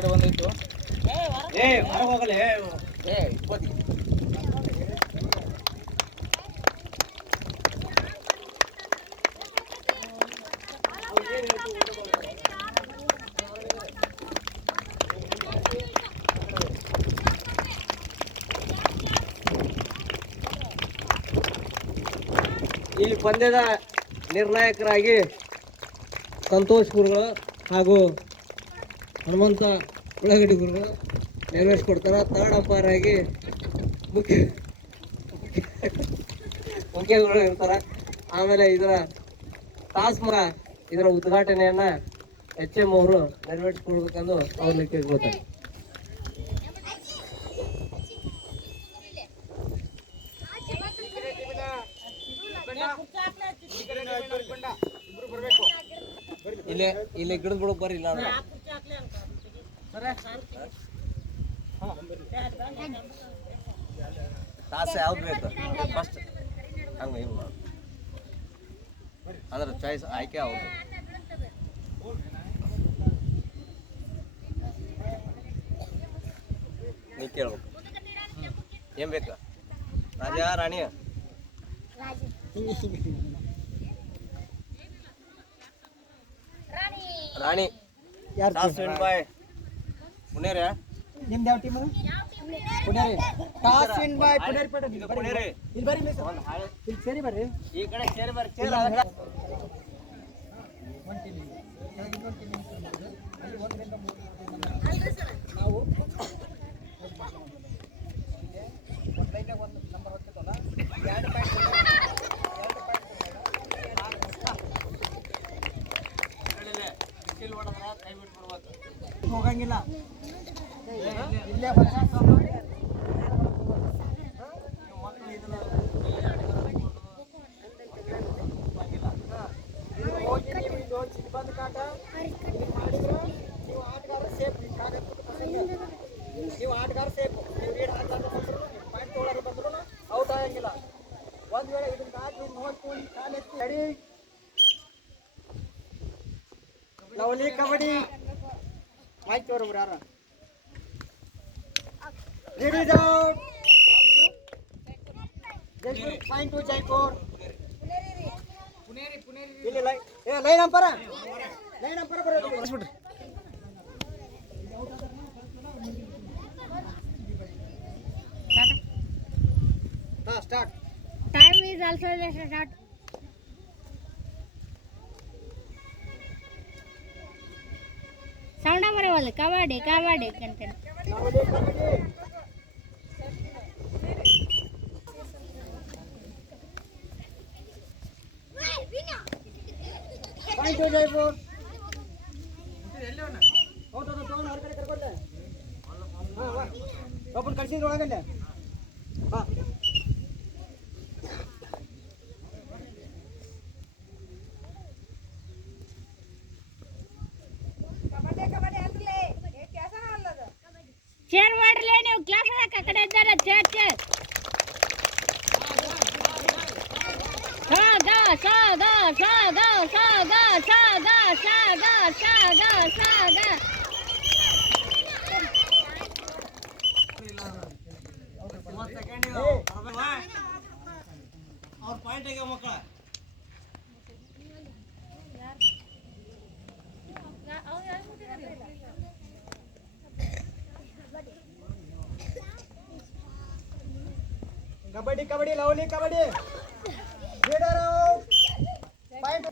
ಕಡೆ ಬಂದಿತ್ತು. ಈ ಪಂದ್ಯದ ನಿರ್ಣಾಯಕರಾಗಿ ಸಂತೋಷ್ ಗುರುಗಳು ಹಾಗೂ ಹನುಮಂತ ಉಳ್ಳಾಗಡ್ಡಿ ಗುರುಗಳು ನೆರವೇರಿಸ್ಕೊಡ್ತಾರೆ. ಥರ್ಡ್ ಅಂಪೈರ್ ಆಗಿ ಮುಖ್ಯ ಗುರುಗಳು ಇರ್ತಾರೆ. ಆಮೇಲೆ ಇದರ ಇದರ ಉದ್ಘಾಟನೆಯನ್ನ HM ಅವರು ನೆರವೇರಿಸ್ಕೊಡ್ಬೇಕೆಂದು ಅವ್ರನ್ನ ಕೇಳ್ಕೊತಾರೆ. ಇಲ್ಲಿ ಗಿಡದ ಬಿಡಕ್ ಬರ್ರಿ. ಟಾಸ್ ಯಾವ್ದು ಬೇಕು ಫಸ್ಟ್ ಹಂಗ ಹಿಂಗ ಅದ್ರ ಚಾಯ್ಸ್ ಆಯ್ಕೆ ಅವ್ರು. ನೀ ಕೇಳ್ಬೇಕು ಏನ್ ಬೇಕು? ರಾಜಾ ರಾಣಿ ರಾಣಿ ಟಾಸ್ ವಿನ್ ಬೈ ಪುಣೇರಿ. ನಿಮ್ದು ಯಾವ team? Puneri. Toss win by Puneri. Puneri ಇಲ್ಲಿ ಬರ್ರಿ ಮಿಸ್. ಇಲ್ಲಿ ಸೇರಿ ಬರ್ರಿ. ಈ ಕಡೆ ಸೇರಿ ಬರ್ರಿ. ಸೇರಿ ನಾವು ಒಂದೈನಾಗ ಒಂದು ನಂಬರ್ ಹೊತ್ತಿತ್ತಲ್ಲ 2 ಪಾಯಿಂಟ್ ಹೋಗಂಗಿಲ್ಲ. ಇಲ್ಲೇ ಹೋಗಿ ನೀವು ಬಂದು ಕಾಟ ಮಾಡಿದ್ರೆ ನೀವು ಆಟಗಾರ ಸೇಫ್. ನೀವು ಆಟಗಾರ ಸೇಫ್. ನೀವು ರೀಡ್ ಪಾಯಿಂಟ್ ತೊಗೊಳಕ್ಕೆ ಬಂದ್ರು ಔಟ್ ಆಗಂಗಿಲ್ಲ. ಒಂದ್ ವೇಳೆ ಇದನ್ನ ಕಾಟಿ ನೋಡ್ಕೊಂಡು ಕಾಲೆತ್ತಿ ರೆಡಿ. ಲವ್ಲಿ ಕಬಡ್ಡಿ ಮಾಹಿತಿ ತೋರ್ಬ್ರು ಯಾರ ready out. Jaipur point to Jaipur. ಇಲ್ಲಿ ಲೈನ್ ಅಂಪರ ಬರೋದು. Start. Time is also start. Sound amare wale kabaddi content. Point to Jaipur. ಹೌದು ಹೊರ ಕಡೆ ಕರ್ಕೊಂಡೆ. ಒಬ್ಬನ್ ಕಳ್ಸಿದ್ರು ಒಳಗಲ್ಲೇ. ಚೇರ್ ಮಾಡ್ರಲೇ ನೀವು ಕ್ಲಾಸ್ ಆ ಕಡೆ ಇದ್ದಾರೆ. ಚೇರ್ ಅವ್ರ ಪಾಯಿಂಟ್ ಆಗ ಮಕ್ಕಳ kabaddi lovely kabaddi leader out. Point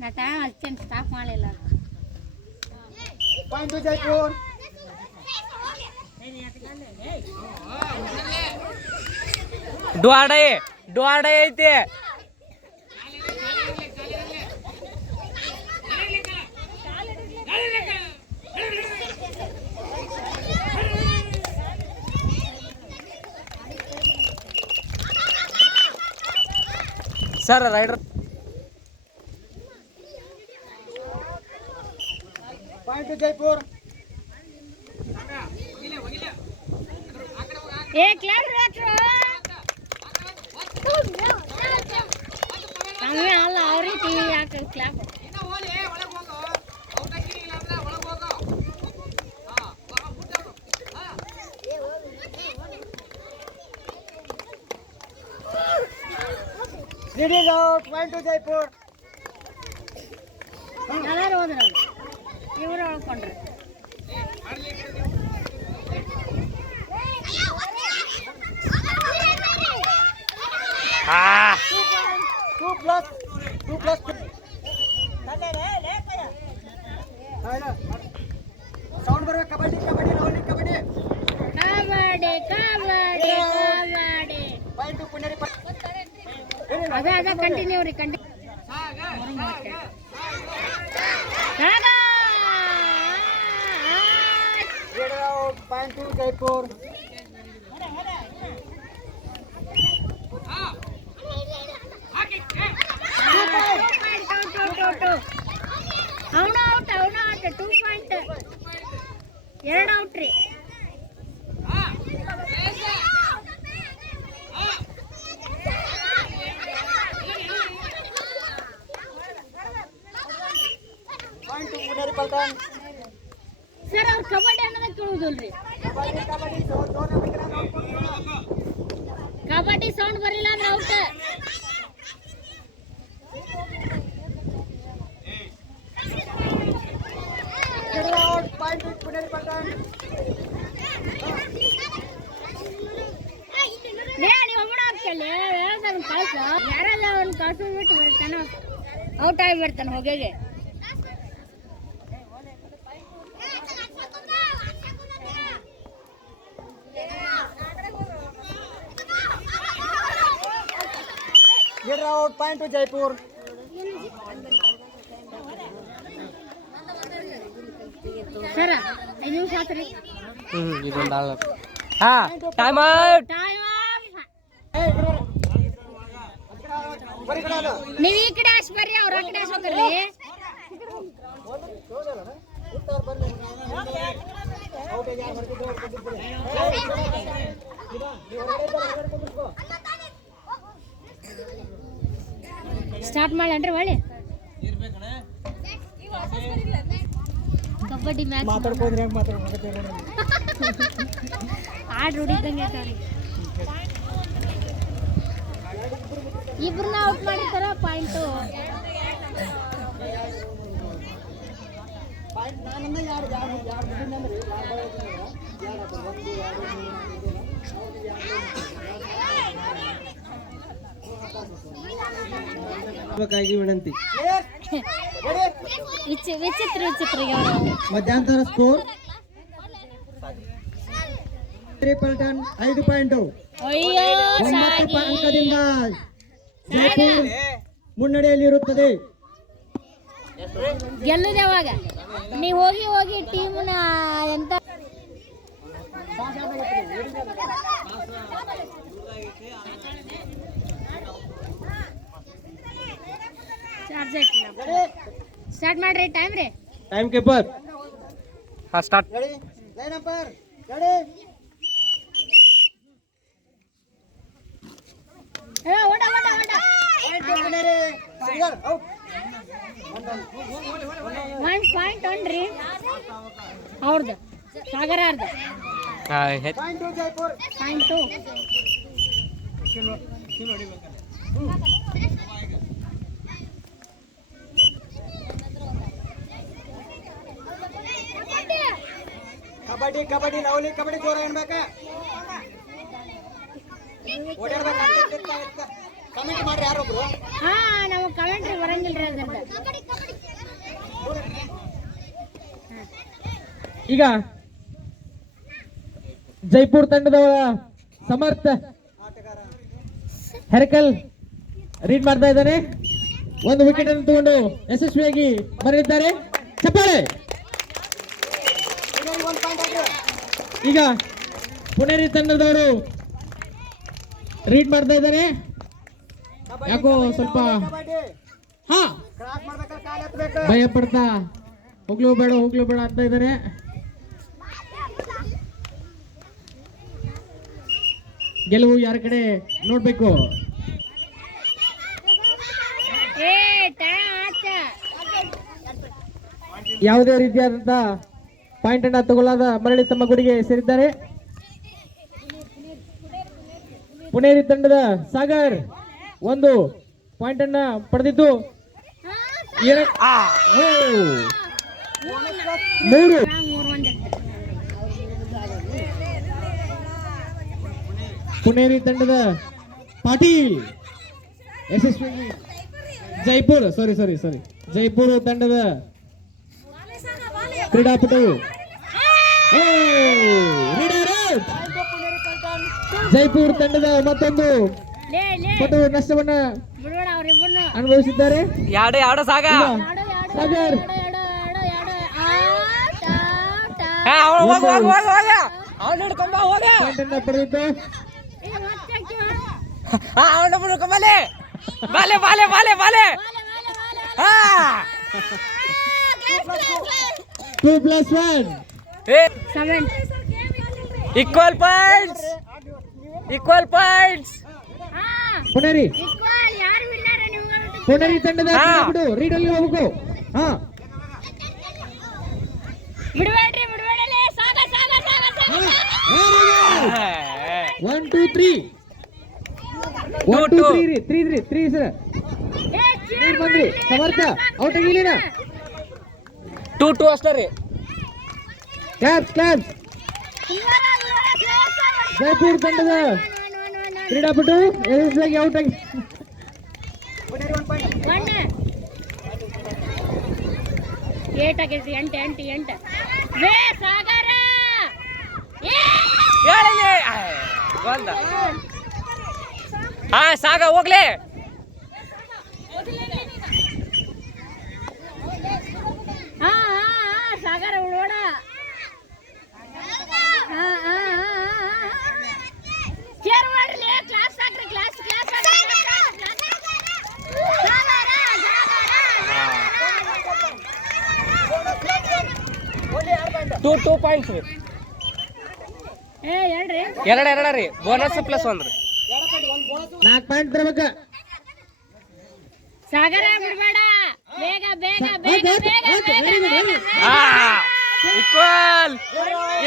ನಾ ಟೈಮ್ ಅಷ್ಟೇನು ಸ್ಟಾಪ್ ಮಾಡಲಿಲ್ಲ. Point to Jaipur. ಡ್ವಾಡೆ ಐತಿ. Sir raider point to Jaipur. ಏ ಕ್ಲಾಸ್ ರಾತ್ರೋ ಕಮ್ಮಿ ಅಲ್ಲ ಹಾಕಿ clap. It is out. Point to Jaipur. ಎಲ್ಲರೂ ಹೋದ್ರು ಇವರು ಹೇಳ್ಕೊಂಡ್ರು. Two plus. Sound ಬರ್ಬೇಕು. Kabaddi lovely kabaddi. Kabaddi kabaddi kabaddi. Point to Puneri. ಅದ ಕಂಟಿನ್ಯೂ ರೀ ಕಂಟಿನ್ಯೂ. Point to Jaipur. ಅವನು ಔಟ್ 2 ಪಾಯಿಂಟ್ 2 ಔಟ್ ರೀ. Point to Puneri Paltan. Sir ಅವ್ರು ಕಬಡ್ಡಿ ಅನ್ನೋದ ಕೇಳುವುದಿಲ್ರಿ. ಕಬಡ್ಡಿ ಸೌಂಡ್ ಬರಲಿಲ್ಲ ಅಂದ್ರೆ out. Point to Puneri Paltan. ನೀವು ಒಬ್ಬನ ಹಾಕಲ್ಲಿ ಹೇಳ್ದವ್ನು ಕಳ್ಸ. ಯಾರಲ್ಲ ಅವ್ನು ಕಳ್ಸೋದ್ಬಿಟ್ಟು ಬರ್ತಾನೋ ಔಟ್ ಆಗಿ ಬರ್ತಾನೆ ಹೋಗಿಗೆ. Get out. Point to Jaipur. ಸರ 5 ನಿಮಿಷ ಆತ್ರಿ. ಇದೊಂದು ಆಳ. ಹಾ ಟೈಮ್ ಔಟ್. ನೀವು ಈ ಕಡೆ ಆಶ್ ಬರ್ರಿ, ಅವ್ರ ಆ ಕಡೆ ಆಶ್ ಹೋಗ್ರಿ. ಸ್ಟಾರ್ಟ್ ಮಾಡನ್ರಿ ಒಳ್ಳೆ ಕಬಡ್ಡಿ ಮ್ಯಾಚ್. ಮಾತಾಡ್ಕೊಂಡ್ರೆ ಆಡ್ ರೂಢಿದ್ದಂಗೆ ಐತವ್ರಿ. ಇಬ್ರನ್ನ ಔಟ್ ಮಾಡಿರ್ತಾರ ಪಾಯಿಂಟು. ವಿನಂತಿ. ವಿಚಿತ್ರ ಮಧ್ಯಂತರ ಸ್ಕೋರ್ ಪಲ್ಟನ್ 5 ಪಾಯಿಂಟ್. ಅಯ್ಯೋ 9 ಅಂಕದಿಂದ ಜೈಪುರ್ ಮುನ್ನಡೆಯಲ್ಲಿರುತ್ತದೆ. ಗೆಲ್ಲುದು ಯಾವಾಗ? ನೀವು ಹೋಗಿ ಟೀಮ್ನ ಎಂತ ಸ್ಟಾರ್ಟ್ ಮಾಡ್ರಿ. ಟೈಮ್ ರೀ. Time keeper. ಹಾ start. Ready line number ready. ಓಡ ಒನ್ ಪಾಯಿಂಟ್ ಒನ್ರಿ ಅವ್ರದ್ದು ಸಾಗರ ಅವ್ರದ್ದು. ಪಾಯಿಂಟ್ 2. ಕಬಡ್ಡಿ ಲವಲಿ ಕಬಡ್ಡಿ ಜೋರ ಅನ್ಬೇಕ. ಕಮೆಂಟ್ ಮಾಡ್ರಿ ಯಾರೊಬ್ರು. ಹಾ ನಾವು ಕಮೆಂಟ್ರಿ ಬರಂಗಿಲ್ರಿ ಅದ್ರದ್ದು. ಈಗ ಜೈಪುರ್ ತಂಡದವರ ಸಮರ್ಥ ಹೆರಕಲ್ ರೀಡ್ ಮಾಡ್ತಾ ಇದ್ದಾನೆ. 1 ವಿಕೆಟ್ ಅನ್ನು ತಗೊಂಡು ಯಶಸ್ವಿಯಾಗಿ ಮರಳಿದ್ದಾರೆ. ಚಪ್ಪಾಳೆ. ಈಗ ಪುನೇರಿ ತಂಡದವರು ರೀಡ್ ಮಾಡ್ತಾ ಇದ್ದಾರೆ. ಯಾಕೋ ಸ್ವಲ್ಪ ಹಾ ಭಯ ಪಡ್ತಾ ಹೋಗ್ಲು ಬೇಡ ಅಂತ ಇದ್ದಾರೆ. ಗೆಲುವು ಯಾರ ಕಡೆ ನೋಡ್ಬೇಕು. ಯಾವುದೇ ರೀತಿಯಾದಂತ ಪಾಯಿಂಟ್ ಅನ್ನ ತಗೊಳ್ಳಾದ ಮರಳಿ ತಮ್ಮ ಗುಡಿಗೆ ಸೇರಿದ್ದಾರೆ. ಪುಣೇರಿ ತಂಡದ ಸಾಗರ್ 1 ಪಾಯಿಂಟ್ ಅನ್ನ ಪಡೆದಿದ್ದು 3 ಪುಣೇರಿ ತಂಡದ ಪಾಟೀಲ್ ಯಶಸ್ವಿ ಜೈಪುರ್ ಜೈಪುರ್ ತಂಡದ ಕ್ರೀಡಾಪಟು ಜೈಪುರ್ ತಂಡದ ಮತ್ತೊಂದು ಪಟು ನಷ್ಟವನ್ನ ಅನುಭವಿಸಿದ್ದಾರೆ. ಸಾಗರ್ ಪಡೆದಿದ್ದು Two plus one. Equal points. Puneri ತಂಡದ ಕ್ರೀಡಾಪಟು ರೀಡ್ ಅಲ್ಲಿ ಹೋಗಬೇಕು. ಬಿಡಬೇಡ್ರಿ 1 2 3 1 2 3 3 ಸರ್ ಬಂದ್ರಿ ಸಮರ್ಥ ಔಟ್ ಆಗಿಲ್ಲ. 2 ಅಷ್ಟೇ ರೀ. ಕ್ಲಾಪ್ಸ್ ಜೈಪುರ್ ತಂಡದ ಕ್ರೀಡಾಪಟು ಯಶಸ್ವಿಯಾಗಿ ಔಟ್ ಆಗಿ ಎಂಟು ಸಾಗರ ಸಾಗ ಹೋಗ್ಲಿ. ಸಾಗರ ಉಳೋಡ ಚೇರ್ ಮಾಡ್ರಿ ಕ್ಲಾಸ್ ಹಾಕ್ರಿ ಕ್ಲಾಸ್ 2 ಪಾಯಿಂಟ್ಸ್ ರೀ. ಎರಡು ರೀ. ಬೋನಸ್ ಪ್ಲಸ್ 1 ರೀ. 4 ಪಾಯಿಂಟ್ ತರಬೇಕ. ಸಾಗರ ಬಿಡಬೇಡ ಬೇಗ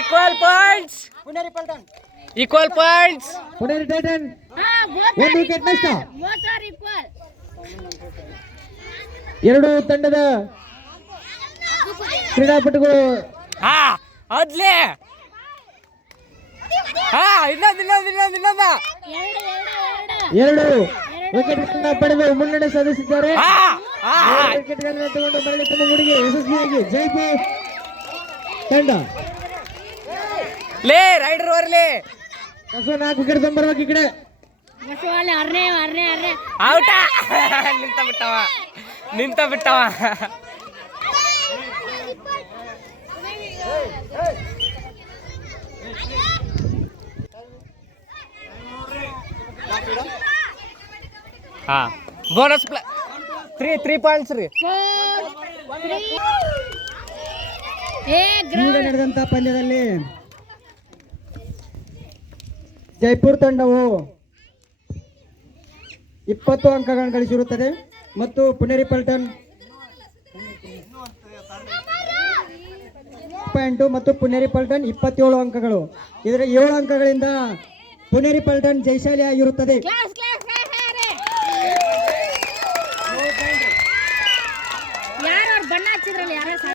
equal points. Puneri tighten 1 wicket ನಷ್ಟ. ಎರಡು ತಂಡದ ಕ್ರೀಡಾಪಟುಗಳು ಅದ್ಲೇ ಇನ್ನೊಂದ 2 ವಿಕೆಟ್ ಪಡೆದು ಮುನ್ನಡೆ ಸಾಧಿಸಿದ್ದಾರೆ. ವಿಕೆಟ್ ಗಳನ್ನು ತಗೊಂಡು ಮರಳಿ ತಮ್ಮ ಗುಡಿಗೆ ಯಶಸ್ವಿಯಾಗಿ ಜೈಪುರ್ ತಂಡ ರೈಡರ್ ಬರ್ಲಿ. 4 ವಿಕೆಟ್ ತೊಂಬರ್ಬೇಕು. ಈ ಕಡೆ ಔಟ. ನಿಂತ ಬಿಟ್ಟವ ಬೋನಸ್ 3 ಪಾಯಿಂಟ್ಸ್ ರೀ. ಈಗ ನಡೆದಂತ ಪಂದ್ಯದಲ್ಲಿ ಜೈಪುರ್ ತಂಡವು 20 ಅಂಕಗಳನ್ನು ಗಳಿಸಿರುತ್ತದೆ ಮತ್ತು ಪುಣೇರಿ ಪಲ್ಟನ್ ಮತ್ತು ಪುಣೇರಿ ಪಲ್ಟನ್ 27 ಅಂಕಗಳು. ಇದರ 7 ಅಂಕಗಳಿಂದ ಪುಣೇರಿ ಪಲ್ಟನ್ ಜಯಶಾಲಿ ಆಗಿರುತ್ತದೆ. ಯಾರು ಬಣ್ಣ ಹಚ್ಚಿದ್ರಲ್ಲ ಯಾರ